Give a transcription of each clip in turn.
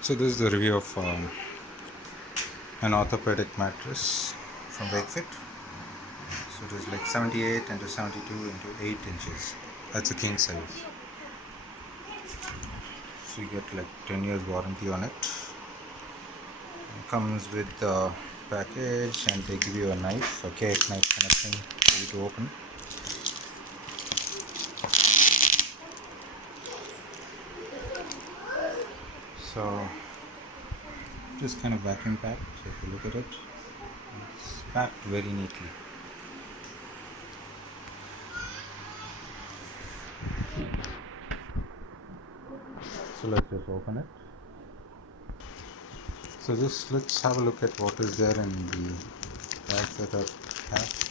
So this is the review of an orthopedic mattress from Wakefit. So it is like 78 into 72 into 8 inches. That's a king size. So you get like 10 years warranty on it. It comes with the package and they give you a knife, a cake knife kind of thing for you to open. So just kind of vacuum packed. So if you look at it, it's packed very neatly. So let's just open it. So just let's have a look at what is there in the bags that are packed.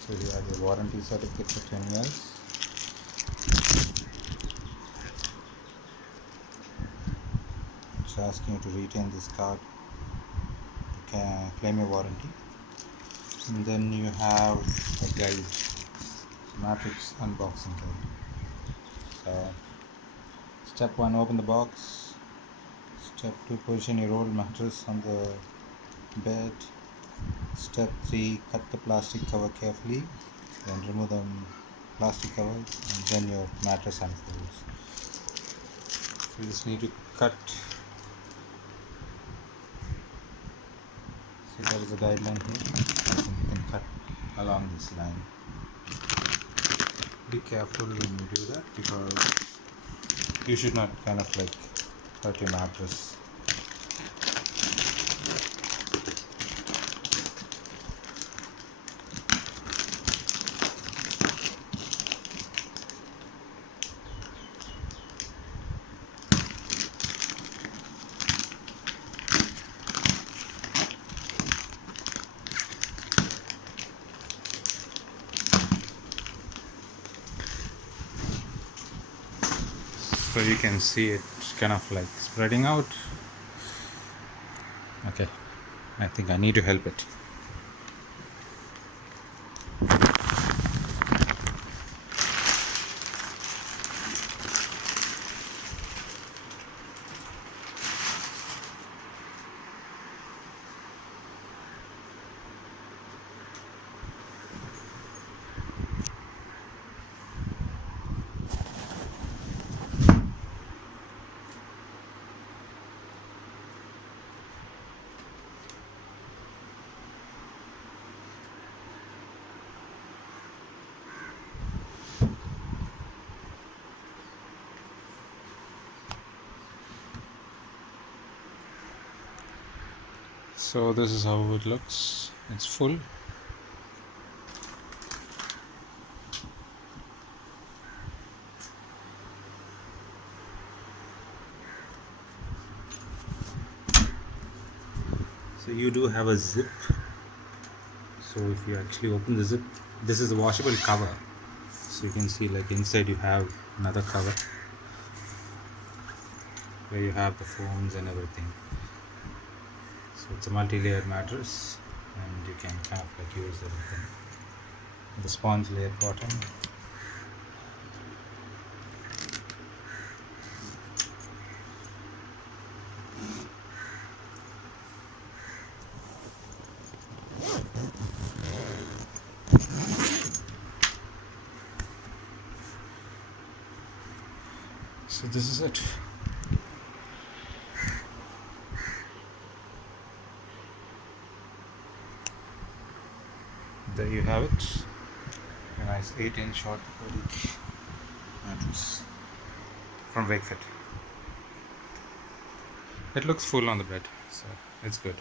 So you have your warranty certificate for 10 years. It's asking you to retain this card to claim your warranty. And then you have a guide, mattress unboxing guide. So step 1, open the box. Step 2, position your old mattress on the bed. Step 3, cut the plastic cover carefully, then remove the plastic cover, and then your mattress unfolds. So you just need to cut. So there is a guideline here. I think you can cut along this line. Be careful when you do that because you should not kind of like hurt your mattress. So you can see it kind of like spreading out. Okay, I think I need to help it. So this is how it looks. It's full. So you do have a zip. So if you actually open the zip, this is a washable cover. So you can see like inside you have another cover where you have the foams and everything. So it's a multi-layer mattress and you can kind of like use everything. The sponge layer bottom. So this is it. There you have it. A nice 8-inch orthopedic mattress from Wakefit. It looks full on the bed, so it's good.